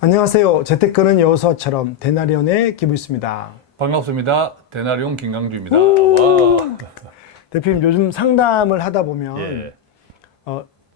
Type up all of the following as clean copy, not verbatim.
안녕하세요. 재테크는 여호수아처럼 데나리온의 기부있습니다. 반갑습니다. 데나리온 김강주입니다. 와. 대표님 요즘 상담을 하다 보면 예.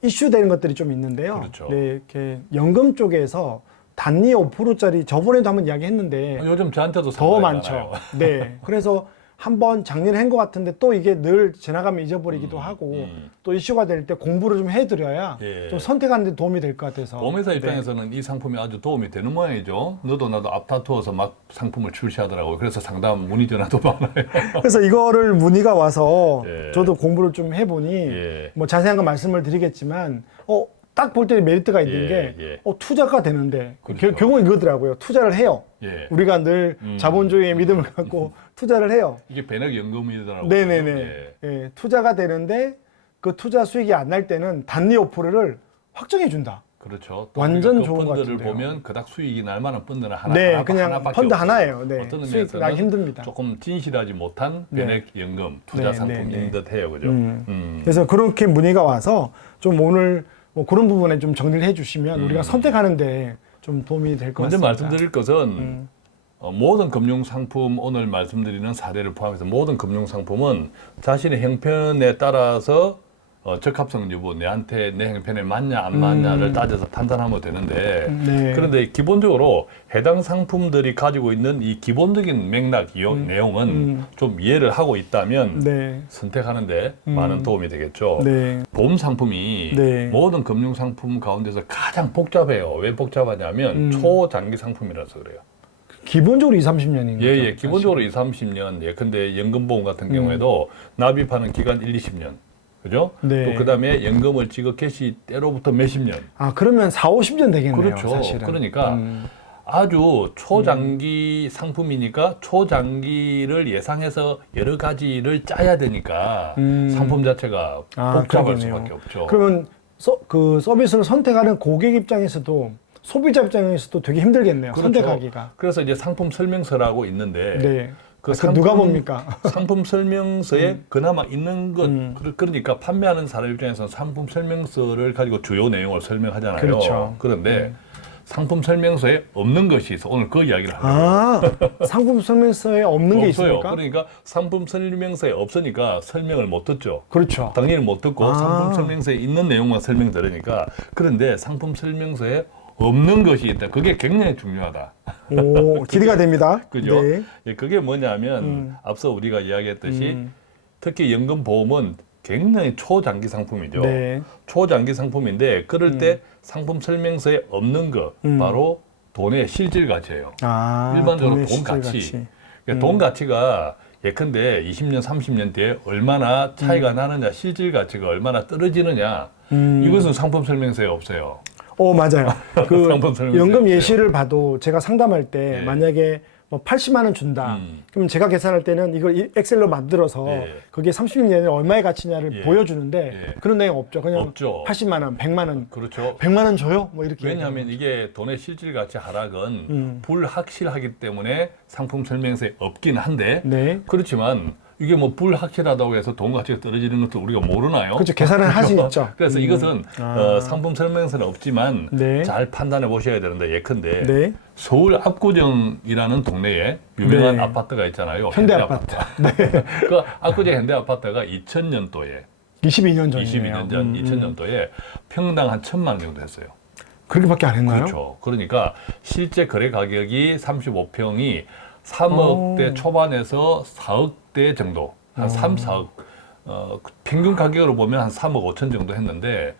이슈되는 것들이 좀 있는데요. 그렇죠. 네, 이렇게 연금 쪽에서 단위 5%짜리 저번에도 한번 이야기했는데 요즘 저한테도 더 상당히 많죠. 많아요. 네, 그래서 한번 작년에 한 것 같은데 또 이게 늘 지나가면 잊어버리기도 하고 또 이슈가 될 때 공부를 좀 해드려야 예. 좀 선택하는 데 도움이 될 것 같아서. 보험회사 입장에서는 이 상품이 아주 도움이 되는 모양이죠. 너도 나도 앞다투어서 막 상품을 출시하더라고요. 그래서 상담 문의 전화도 많아요. 그래서 이거를 문의가 와서 예. 저도 공부를 좀 해보니 예. 뭐 자세한 건 말씀을 드리겠지만 딱 볼 때 메리트가 있는 예, 게 예. 투자가 되는데 그렇죠. 결국은 이거더라고요. 투자를 해요. 예. 우리가 늘 자본주의의 믿음을 갖고 투자를 해요. 이게 배너기 연금이더라고요. 네네네. 예. 예, 투자가 되는데 그 투자 수익이 안 날 때는 단리 5%를 확정해 준다. 그렇죠. 또 완전 우리가 그 좋은 것 펀드를 같은데요. 보면 그닥 수익이 날 만한 펀드는 하나, 네, 그냥 하나밖에 펀드 없어요. 하나예요. 네. 어떤 수익 의미에서는 나기 힘듭니다. 조금 진실하지 못한 네. 변액 연금 투자 네, 상품인 네, 네. 듯해요, 그죠? 그래서 그렇게 문의가 와서 좀 오늘 뭐 그런 부분에 좀 정리를 해주시면 우리가 선택하는데 좀 도움이 될 것 먼저 같습니다. 말씀드릴 것은 모든 금융 상품, 오늘 말씀드리는 사례를 포함해서 모든 금융 상품은 자신의 형편에 따라서 적합성 여부, 내 형편에 맞냐 안 맞냐를 따져서 판단하면 되는데 네. 그런데 기본적으로 해당 상품들이 가지고 있는 이 기본적인 맥락 내용은 좀 이해를 하고 있다면 네. 선택하는데 많은 도움이 되겠죠. 네. 보험 상품이 네. 모든 금융 상품 가운데서 가장 복잡해요. 왜 복잡하냐면 초장기 상품이라서 그래요. 기본적으로 2, 30년인 거죠. 예, 기본적으로 2, 30년. 예컨대 연금보험 같은 경우에도 납입하는 기간 1, 20년. 그죠? 네. 또 그다음에 연금을 지급 개시 때로부터 몇십 년. 아, 그러면 4, 50년 되겠네요. 그렇죠. 사실은. 그러니까 아주 초장기 상품이니까 초장기를 예상해서 여러 가지를 짜야 되니까 상품 자체가 복잡할 그러겠네요. 수밖에 없죠. 그러면 그 서비스를 선택하는 고객 입장에서도 소비자 입장에서도 되게 힘들겠네요. 그렇죠. 선택하기가. 그래서 이제 상품 설명서라고 있는데 네. 그 누가 봅니까? 상품 설명서에 그나마 있는 것 그러니까 판매하는 사람 입장에서는 상품 설명서를 가지고 주요 내용을 설명하잖아요. 그렇죠. 그런데 상품 설명서에 없는 것이 있어. 오늘 그 이야기를 하려고. 상품 설명서에 없는 게 없어요. 있습니까? 그러니까 상품 설명서에 없으니까 설명을 못 듣죠. 그렇죠. 당연히 못 듣고 상품 설명서에 있는 내용만 설명 들으니까. 그런데 상품 설명서에 없는 것이 있다. 그게 굉장히 중요하다. 오, 기대가 됩니다. 그죠? 네. 예, 그게 뭐냐면 앞서 우리가 이야기했듯이 특히 연금보험은 굉장히 초장기 상품이죠. 네. 초장기 상품인데 그럴 때 상품 설명서에 없는 거 바로 돈의 실질 가치예요. 일반적으로 돈의 돈 실질 가치. 그러니까 돈 가치가 예컨대 20년, 30년 뒤에 얼마나 차이가 나느냐, 실질 가치가 얼마나 떨어지느냐, 이것은 상품 설명서에 없어요. 맞아요. 그 상품 설명서에 연금 없어요. 예시를 봐도 제가 상담할 때 예. 만약에 뭐 80만 원 준다. 그럼 제가 계산할 때는 이걸 엑셀로 만들어서 예. 그게 30년에 얼마의 가치냐를 예. 보여주는데 예. 그런 내용 없죠. 그냥 없죠. 80만 원, 100만 원, 그렇죠. 100만 원 줘요? 뭐 이렇게. 왜냐하면 이게 돈의 실질 가치 하락은 불확실하기 때문에 상품 설명서에 없긴 한데 네. 그렇지만 이게 뭐 불확실하다고 해서 돈 가치가 떨어지는 것도 우리가 모르나요? 그렇죠. 계산을 할 수 있죠. 그래서 이것은 상품 설명서는 없지만 네. 잘 판단해 보셔야 되는데 예컨대 네. 서울 압구정이라는 동네에 유명한 네. 아파트가 있잖아요. 현대 아파트. 그 압구정 현대 아파트가 2000년도에 22년 전이네요. 22년 전 2000년도에 평당 한 1,000만 원 정도 했어요. 그렇게밖에 안 했나요? 그렇죠. 그러니까 실제 거래 가격이 35평이 3억대 초반에서 4억대 정도, 한 3, 4억. 평균 가격으로 보면 한 3억 5천 정도 했는데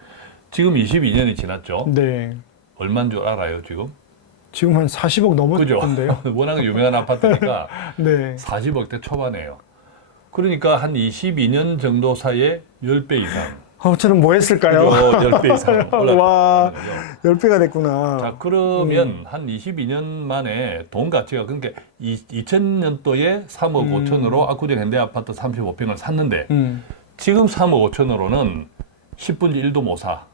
지금 22년이 지났죠. 네. 얼마인 줄 알아요, 지금? 지금 한 40억 그죠? 넘었던데요. 워낙 유명한 아파트니까 네. 40억대 초반이에요. 그러니까 한 22년 정도 사이에 10배 이상. 저는 뭐 했을까요? 10배 이상 와, 올랐다는 거죠. 10배가 됐구나. 자, 그러면 한 22년 만에 돈 가치가 그러니까 2000년도에 3억 5천으로 압구정 현대 아파트 35평을 샀는데 지금 3억 5천으로는 10분의 1도 못 사.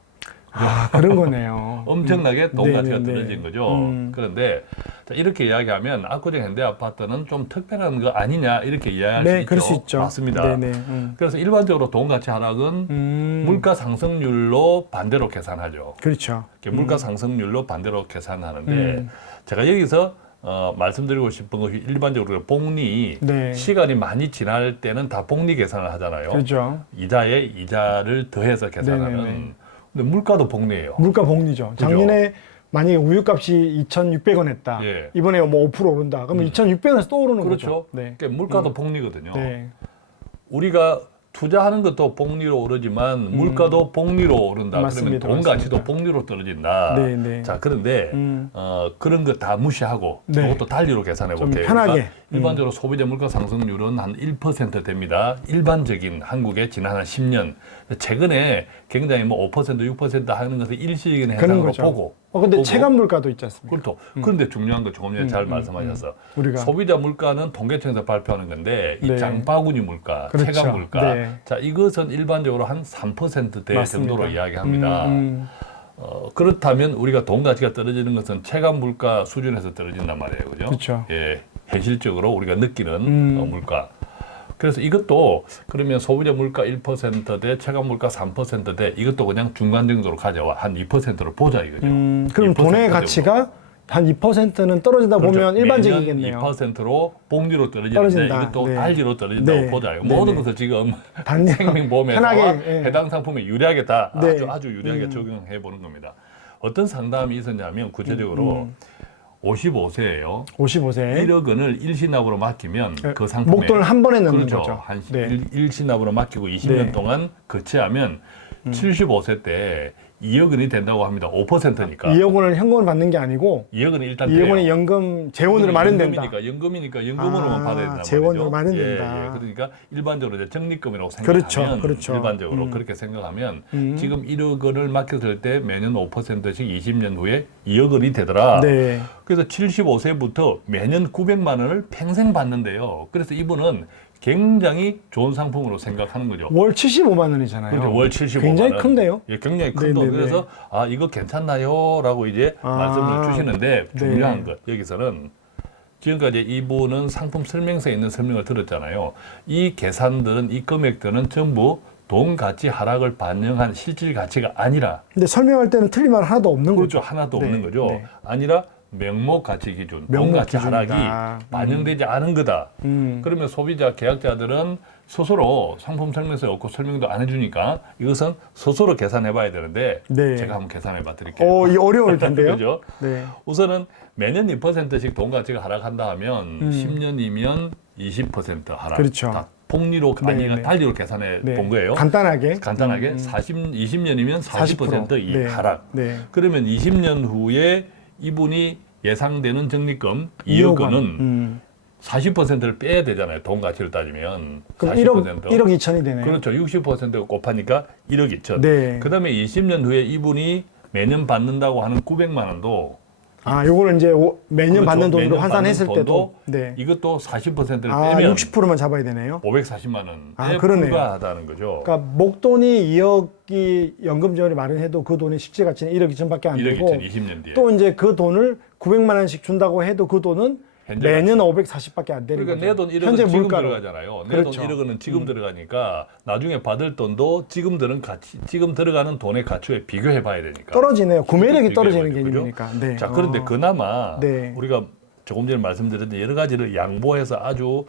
아, 그런 거네요. 엄청나게 돈 가치가 네네네. 떨어진 거죠. 그런데 자, 이렇게 이야기하면 압구정 현대 아파트는 좀 특별한 거 아니냐 이렇게 이야기할 수 네, 있죠. 그럴 수 있죠. 맞습니다. 네네. 그래서 일반적으로 돈 가치 하락은 물가 상승률로 반대로 계산하죠. 그렇죠. 물가 상승률로 반대로 계산하는데 제가 여기서 말씀드리고 싶은 것이 일반적으로 복리 네. 시간이 많이 지날 때는 다 복리 계산을 하잖아요. 그렇죠. 이자에 이자를 더해서 계산하는. 네네네. 근데 물가도 복리예요. 물가 복리죠. 작년에 만약에 우유값이 2,600원 했다. 예. 이번에 뭐 5% 오른다. 그러면 2,600원에서 또 오르는 그렇죠. 거죠. 네. 그러니까 물가도 복리거든요. 네. 우리가 투자하는 것도 복리로 오르지만 물가도 복리로 오른다. 맞습니다. 그러면 돈 가치도 맞습니다. 복리로 떨어진다. 네, 네. 자, 그런데 그런 거 다 무시하고 네. 이것도 달리로 계산해 좀 볼게요. 편하게. 그러니까 일반적으로 소비자 물가 상승률은 한 1% 됩니다. 일반적인 한국의 지난 한 10년. 최근에 굉장히 뭐 5% 6% 하는 것을 일시적인 그런 현상으로 거죠. 보고. 근데 보고. 체감 물가도 있지 않습니까? 그렇죠. 그런데 중요한 거 조금 전에 잘 말씀하셨어. 우리가 소비자 물가는 통계청에서 발표하는 건데 이 네. 장바구니 물가, 그렇죠. 체감 물가. 네. 자, 이것은 일반적으로 한 3%대 맞습니다. 정도로 이야기합니다. 음. 그렇다면 우리가 돈 가치가 떨어지는 것은 체감 물가 수준에서 떨어진단 말이에요. 그죠? 그렇죠. 예. 현실적으로 우리가 느끼는 물가. 그래서 이것도 그러면 소비자 물가 1%대 체감 물가 3%대 이것도 그냥 중간 정도로 가져와 한 2%를 보자 이거죠. 그럼 2% 돈의 정도. 가치가 한 2%는 떨어지다 보면 그렇죠. 일반적이겠네요. 매년 2%로 복리로 떨어지는데 떨어진다. 이것도 네. 달리로 떨어진다고 네. 보자요. 네, 모든 네. 것을 지금 단순- 생명보험에다가 편하게, 예. 해당 상품에 유리하게 다 네. 아주 유리하게 적용해 보는 겁니다. 어떤 상담이 있었냐면 구체적으로 55세예요. 55세. 1억 원을 일시납으로 맡기면 그 상품에 목돈을 한 번에 넣는 그렇죠. 거죠. 한 네. 일시납으로 맡기고 20년 네. 동안 거치하면 75세 때 2억 원이 된다고 합니다. 5%니까. 2억 원을 현금을 받는 게 아니고 2억 원이 일단 2억 원이 돼요. 연금 재원으로 마련된다. 연금이니까 연금으로만 아, 받아야 된다. 재원으로 말이죠. 마련된다. 예. 그러니까 일반적으로 이제 적립금이라고 생각하면 그렇죠, 그렇죠. 일반적으로 그렇게 생각하면 지금 1억 원을 맡겼을 때 매년 5%씩 20년 후에 2억 원이 되더라. 네. 그래서 75세부터 매년 900만 원을 평생 받는데요. 그래서 이분은 굉장히 좋은 상품으로 생각하는 거죠. 월 75만 원이잖아요. 그렇죠. 월 75만 굉장히 원. 큰데요. 예, 굉장히 큰 돈. 네네네. 그래서 이거 괜찮나요?라고 이제 말씀을 주시는데 중요한 네. 것 여기서는 지금까지 이분은 상품 설명서에 있는 설명을 들었잖아요. 이 계산들은 이 금액들은 전부 돈 가치 하락을 반영한 실질 가치가 아니라 근데 설명할 때는 틀린 말 하나도 없는 그렇죠. 거죠. 하나도 네, 없는 거죠. 네. 아니라 명목 가치 기준, 돈 명목 가치 하락이 기준이다. 반영되지 않은 거다. 음. 그러면 소비자 계약자들은 스스로 상품 설명서에 없고 설명도 안 해주니까 이것은 스스로 계산해 봐야 되는데 네. 제가 한번 계산해 봐 드릴게요. 이 어려울 텐데요. 그죠? 네. 우선은 매년 2%씩 돈 가치가 하락한다 하면 10년이면 20% 하락. 그렇죠. 다 복리로 아니가 네네네. 달리로 계산해 네. 본 거예요. 간단하게. 간단하게 20년이면 40%이 네. 하락. 네. 그러면 20년 후에 이분이 예상되는 적립금 2억 2억 원. 원은 40%를 빼야 되잖아요. 돈 가치를 따지면. 그럼 40%. 1억 2천이 되네요. 그렇죠. 60% 곱하니까 1억 2천. 네. 그다음에 20년 후에 이분이 매년 받는다고 하는 900만 원도 요거를 이제 매년 그렇죠. 받는 돈으로 매년 환산했을 받는 때도 돈도 네. 이것도 40%를 빼면 60%만 잡아야 되네요. 540만 원에 그러네요. 불과하다는 거죠. 그러니까 목돈이 2억이 연금 지원을 마련해도 그 돈의 실제 가치는 1억 2천밖에 안 1억 되고 2천 20년 뒤에. 또 이제 그 돈을 900만 원씩 준다고 해도 그 돈은 현재 매년 540밖에 안 되는 그러니까 거죠. 내 돈 1억은 현재 지금 물가로. 들어가잖아요. 내 그렇죠. 돈 1억은 지금 들어가니까 나중에 받을 돈도 지금 들어가는 돈의 가치에 비교해 봐야 되니까. 떨어지네요. 구매력이 비교해 떨어지는 봐야죠. 개념이니까. 네. 자, 그런데 그나마 네. 우리가 조금 전에 말씀드렸던 여러 가지를 양보해서 아주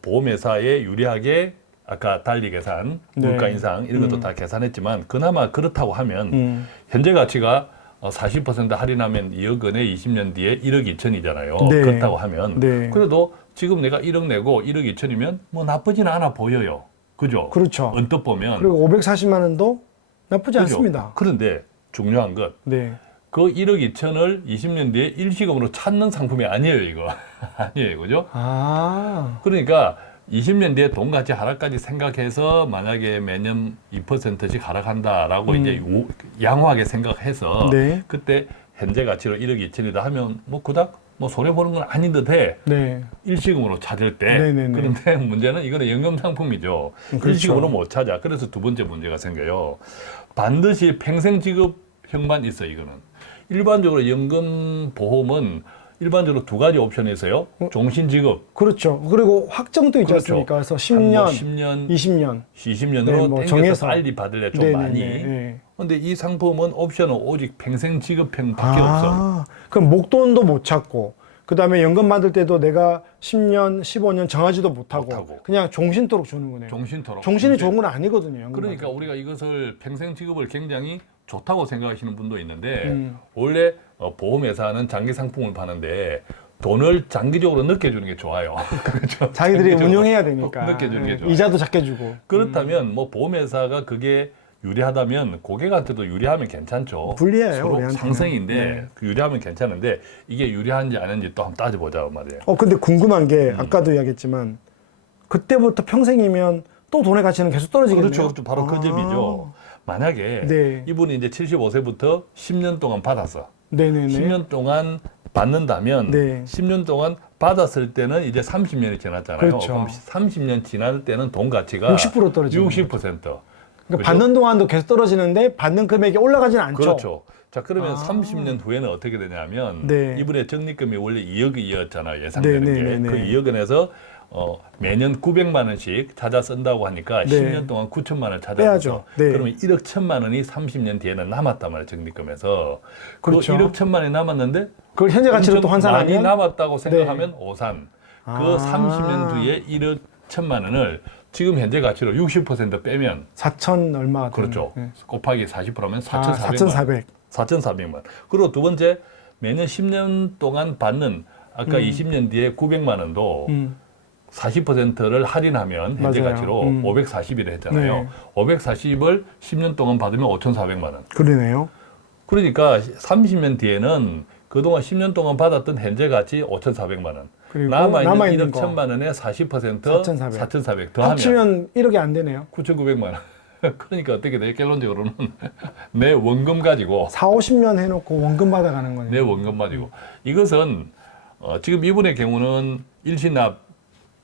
보험회사에 유리하게 아까 달리 계산, 네. 물가 인상 이런 것도 다 계산했지만 그나마 그렇다고 하면 현재 가치가 40% 할인하면 2억 원에 20년 뒤에 1억 2천이잖아요. 네. 그렇다고 하면 네. 그래도 지금 내가 1억 내고 1억 2천이면 뭐 나쁘진 않아 보여요. 그죠? 그렇죠. 언뜻 보면. 그리고 540만 원도 나쁘지 그죠? 않습니다. 그런데 중요한 것. 네. 그 1억 2천을 20년 뒤에 일시금으로 찾는 상품이 아니에요, 이거. 아니에요, 그죠? 그러니까 20년 뒤에 돈 가치 하락까지 생각해서 만약에 매년 2%씩 하락한다라고 이제 양호하게 생각해서 네. 그때 현재 가치로 1억 2천이다 하면 뭐 그닥 뭐 손해 보는 건 아닌 듯해. 네. 일시금으로 찾을 때. 네네네. 그런데 문제는 이거는 연금 상품이죠. 그렇죠. 일시금으로 못 찾아. 그래서 두 번째 문제가 생겨요. 반드시 평생 지급 형만 있어 이거는. 일반적으로 연금 보험은 일반적으로 두 가지 옵션이 있어요. 종신 지급. 그렇죠. 그리고 확정도 있지 그렇죠. 않습니까? 그래서 한 10년, 뭐 10년, 20년. 20년으로 네, 뭐 땡겨서 정해서. 빨리 받을래 좀 네네네, 많이. 네. 근데 이 상품은 옵션은 오직 평생 지급형밖에 없어. 그럼 목돈도 못 찾고, 그 다음에 연금 받을 때도 내가 10년, 15년 정하지도 못하고, 못하고. 그냥 종신토록 주는 거네요. 종신토록. 종신이 좋은 건 아니거든요. 연금 그러니까 받을 때. 우리가 이것을 평생 지급을 굉장히 좋다고 생각하시는 분도 있는데 음. 원래 보험회사는 장기 상품을 파는데 돈을 장기적으로 느껴주는 게 좋아요. 그렇죠? 자기들이 장기적으로 운용해야 되니까. 느껴주는 게 네, 좋아요. 이자도 작게 주고. 그렇다면 뭐 보험회사가 그게 유리하다면 고객한테도 유리하면 괜찮죠. 불리해요, 서로 우리한테는. 상생인데 네. 그 유리하면 괜찮은데 이게 유리한지 아닌지 또 한번 따져보자 말이에요. 근데 궁금한 게 아까도 이야기했지만 그때부터 평생이면 또 돈의 가치는 계속 떨어지겠네요. 그렇죠. 그렇죠. 바로 그 점이죠. 만약에 네. 이분이 이제 75세부터 10년 동안 받았어. 네네네. 10년 동안 받는다면 네. 10년 동안 받았을 때는 이제 30년이 지났잖아요. 그렇죠. 그럼 30년 지날 때는 돈 가치가 60% 떨어지는 60%. 그러니까 그죠? 받는 동안도 계속 떨어지는데 받는 금액이 올라가지는 않죠. 그렇죠. 자, 그러면 아. 30년 후에는 어떻게 되냐면 네. 이분의 적립금이 원래 2억이었잖아요. 예상되는 네, 게. 네, 네, 그 네. 2억 원에서 매년 900만 원씩 찾아 쓴다고 하니까 네. 10년 동안 9천만 원을 찾아 빼야죠. 써서 네. 그러면 1억 1천만 원이 30년 뒤에는 남았단 말이에요. 적립금에서. 그렇죠. 그 1억 1천만 원이 남았는데 그걸 현재 가치로 또 엄청 많이 환산하면 남았다고 생각하면 오산. 그 아. 30년 뒤에 1억 1천만 원을 지금 현재 가치로 60% 빼면 4천 얼마 그렇죠. 네. 곱하기 40%면 4,400만 4,400. 4,400만. 그리고 두 번째 매년 10년 동안 받는 아까 20년 뒤에 900만 원도 40%를 할인하면 현재 맞아요. 가치로 540이라 했잖아요. 네. 540을 10년 동안 받으면 5,400만 원. 그러네요. 그러니까 30년 뒤에는 그동안 10년 동안 받았던 현재 가치 5,400만 원. 그리고 남아있는 남아있는 1억 거. 1천만 원에 40% 4,400. 4,400 더하면 합치면 1억이 안 되네요. 9,900만 원. 그러니까 어떻게 돼? 결론적으로는 내 원금 가지고 4, 50년 해놓고 원금 받아가는 거네요. 내 원금 가지고 이것은 지금 이분의 경우는 일시납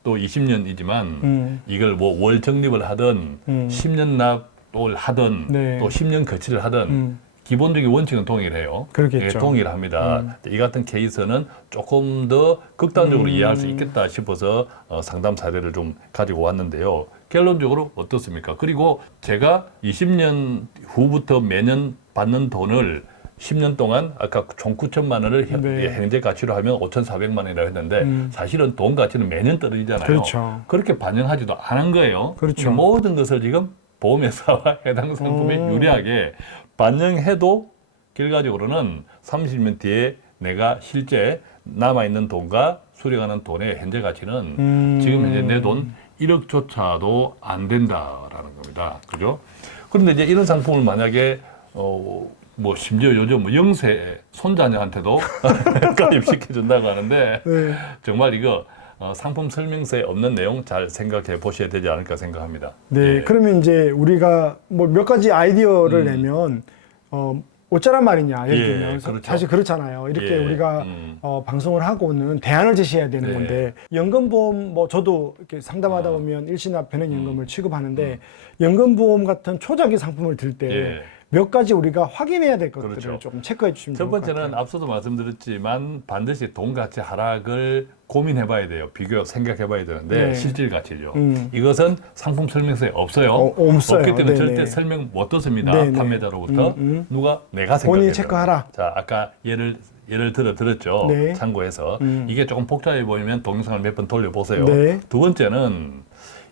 또 20년이지만 이걸 뭐 월 적립을 하든 10년 납을 하든 네. 또 10년 거치를 하든 기본적인 원칙은 동일해요. 그렇겠죠. 예, 동일합니다. 이 같은 케이스는 조금 더 극단적으로 이해할 수 있겠다 싶어서 상담 사례를 좀 가지고 왔는데요. 결론적으로 어떻습니까? 그리고 제가 20년 후부터 매년 받는 돈을 10년 동안 아까 총 9천만 원을 네. 현재 가치로 하면 5,400만 원이라고 했는데 사실은 돈 가치는 매년 떨어지잖아요. 그렇죠. 그렇게 반영하지도 않은 거예요. 그렇죠. 그러니까 모든 것을 지금 보험회사와 해당 상품에 유리하게 반영해도 결과적으로는 30년 뒤에 내가 실제 남아있는 돈과 수령하는 돈의 현재 가치는 지금 현재 내 돈 1억조차도 안 된다라는 겁니다. 그죠? 그런데 이제 이런 상품을 만약에 뭐 심지어 요즘 뭐 영세 손자녀한테도 가입시켜준다고 하는데 네. 정말 이거 상품 설명서에 없는 내용 잘 생각해 보셔야 되지 않을까 생각합니다. 네, 예. 그러면 이제 우리가 뭐 몇 가지 아이디어를 내면 어쩌란 말이냐 예를 예, 들면 그렇죠. 사실 그렇잖아요. 이렇게 예, 우리가 방송을 하고는 대안을 제시해야 되는 네. 건데 연금보험 뭐 저도 이렇게 상담하다 보면 일시납 변액연금을 취급하는데 연금보험 같은 초장기 상품을 들 때 예. 몇 가지 우리가 확인해야 될 것들을 그렇죠. 좀 체크해 주시면 첫 좋을 것 번째는 같아요. 앞서도 말씀드렸지만 반드시 돈 가치 하락을 고민해봐야 돼요. 비교 생각해봐야 되는데 네. 실질 가치죠. 이것은 상품 설명서에 없어요. 없어요. 없기 때문에 네네. 절대 설명 못 듣습니다. 네네. 판매자로부터 누가 내가 생각해 본인이 체크하라. 자, 아까 예를 들었죠. 네. 참고해서 이게 조금 복잡해 보이면 동영상을 몇 번 돌려보세요. 네. 두 번째는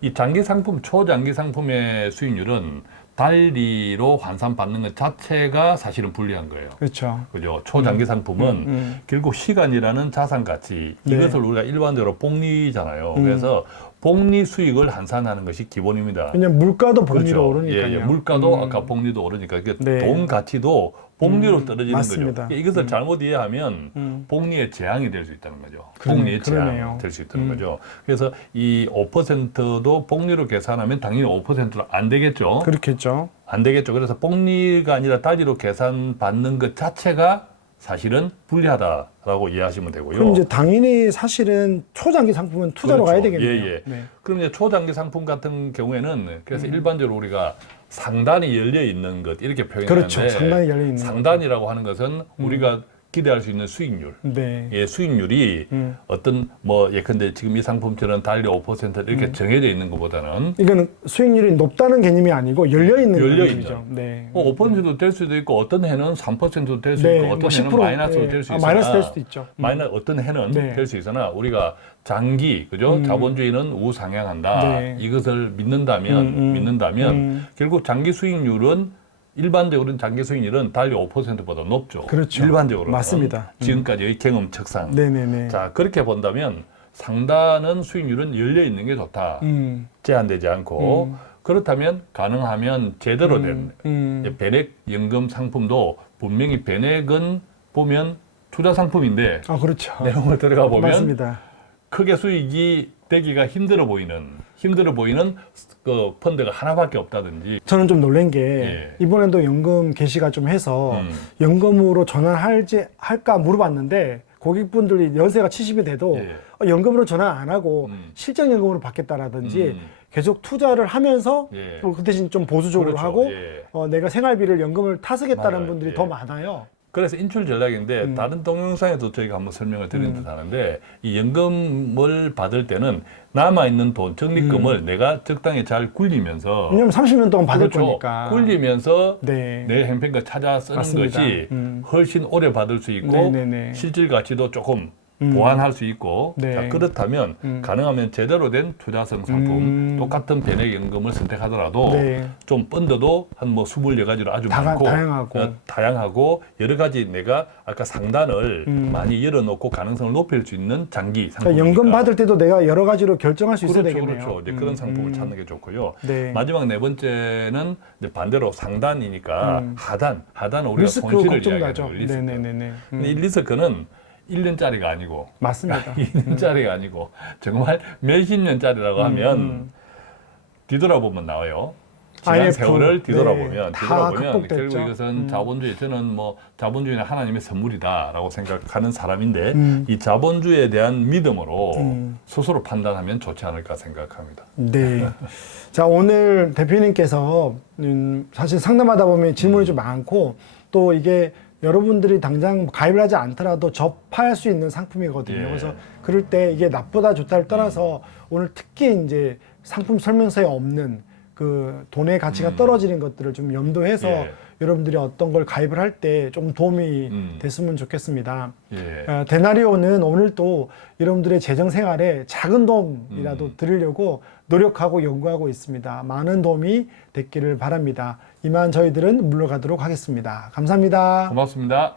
이 장기 상품, 초장기 상품의 수익률은 달리로 환산받는 것 자체가 사실은 불리한 거예요. 그렇죠. 그죠? 초장기 상품은 결국 시간이라는 자산 가치 네. 이것을 우리가 일반적으로 복리잖아요. 그래서 복리 수익을 환산하는 것이 기본입니다. 왜냐면 물가도 복리로 그렇죠. 오르니까요. 예, 예. 물가도 아까 복리도 오르니까 이게 네. 돈 가치도 복리로 떨어지는 맞습니다. 거죠. 이것을 잘못 이해하면 복리의 재앙이 될 수 있다는 거죠. 그러네, 복리의 그러네요. 재앙이 될 수 있다는 거죠. 그래서 이 5%도 복리로 계산하면 당연히 5%로 안 되겠죠. 그렇겠죠. 안 되겠죠. 그래서 복리가 아니라 달리로 계산받는 것 자체가 사실은 불리하다라고 이해하시면 되고요. 그럼 이제 당연히 사실은 초장기 상품은 투자로 그렇죠. 가야 되겠네요. 예, 예. 네. 그럼 이제 초장기 상품 같은 경우에는 그래서 일반적으로 우리가 상단이 열려 있는 것 이렇게 표현하는데 그렇죠. 상단이 열려 있는 상단이라고 하는 것은 우리가 기대할 수 있는 수익률. 네. 예, 수익률이 어떤 뭐 예컨대 지금 이 상품처럼 달리 5% 이렇게 정해져 있는 것보다는 이거는 수익률이 높다는 개념이 아니고 열려 있는 열려 개념이죠. 네. 5%도 될 수도 있고 어떤 해는 3%도 될 수 네, 있고 어떤 뭐 해는 10%, 마이너스도 네. 될 수 아, 있으나 마이너스 될 수도 있죠. 마이너스 어떤 해는 네. 될 수 있으나 우리가 장기 그죠 자본주의는 우상향한다 네. 이것을 믿는다면 결국 장기 수익률은 일반적으로는 장기 수익률은 달리 5%보다 높죠. 그렇죠. 일반적으로는 맞습니다. 지금까지의 경험칙상. 네네네. 자 그렇게 본다면 상단은 수익률은 열려 있는 게 좋다. 제한되지 않고 그렇다면 가능하면 제대로 된 변액 연금 상품도 분명히 변액은 보면 투자 상품인데 아, 그렇죠. 내용을 들어가 보면 맞습니다. 크게 수익이 되기가 힘들어 보이는 그 펀드가 하나밖에 없다든지. 저는 좀 놀란 게 예. 이번에도 연금 개시가 좀 해서 연금으로 할까 물어봤는데 고객분들이 연세가 70이 돼도 예. 연금으로 전환 안 하고 실전연금으로 받겠다라든지 계속 투자를 하면서 예. 그 대신 좀 보수적으로 그렇죠. 하고 예. 내가 생활비를 연금을 타쓰겠다는 맞아요. 분들이 예. 더 많아요. 그래서 인출 전략인데 다른 동영상에도 저희가 한번 설명을 드린 듯 하는데 이 연금을 받을 때는 남아있는 돈, 적립금을 내가 적당히 잘 굴리면서 왜냐면 30년 동안 받을 그렇죠. 거니까. 굴리면서 네. 내 형편과 찾아 쓰는 맞습니다. 것이 훨씬 오래 받을 수 있고 네네네. 실질 가치도 조금 보완할 수 있고 네. 자, 그렇다면 가능하면 제대로 된 투자성 상품 똑같은 변액연금을 선택하더라도 네. 좀 펀드도 한 뭐 24가지로 아주 많고 다양하고 여러 가지 내가 아까 상단을 많이 열어놓고 가능성을 높일 수 있는 장기 상품 그러니까 연금 받을 때도 내가 여러 가지로 결정할 수 있어야 그렇죠, 되겠네요. 그렇죠. 이제 그런 상품을 찾는 게 좋고요. 네. 마지막 네 번째는 이제 반대로 상단이니까 하단은 우리가 리스크 손실을 걱정 이야기하는 나죠. 거예요. 리스크. 네네네네. 근데 이 리스크는 1년짜리가 아니고 맞습니다. 2년짜리가 아니고 정말 몇십 년짜리라고 하면 뒤돌아보면 나와요. 지난 IF, 세월을 뒤돌아보면 네, 다 결국 극복됐죠. 이것은 자본주의 저는 뭐 자본주의는 하나님의 선물이다라고 생각하는 사람인데 이 자본주의에 대한 믿음으로 스스로 판단하면 좋지 않을까 생각합니다. 네. 자, 오늘 대표님께서 사실 상담하다 보면 질문이 좀 많고 또 이게 여러분들이 당장 가입을 하지 않더라도 접할 수 있는 상품이거든요. 예. 그래서 그럴 때 이게 나쁘다 좋다를 떠나서 오늘 특히 이제 상품 설명서에 없는 그 돈의 가치가 떨어지는 것들을 좀 염두해서 예. 여러분들이 어떤 걸 가입을 할 때 좀 도움이 됐으면 좋겠습니다. 예. 데나리오는 오늘 또 여러분들의 재정 생활에 작은 도움이라도 드리려고 노력하고 연구하고 있습니다. 많은 도움이 됐기를 바랍니다. 이만 저희들은 물러가도록 하겠습니다. 감사합니다. 고맙습니다.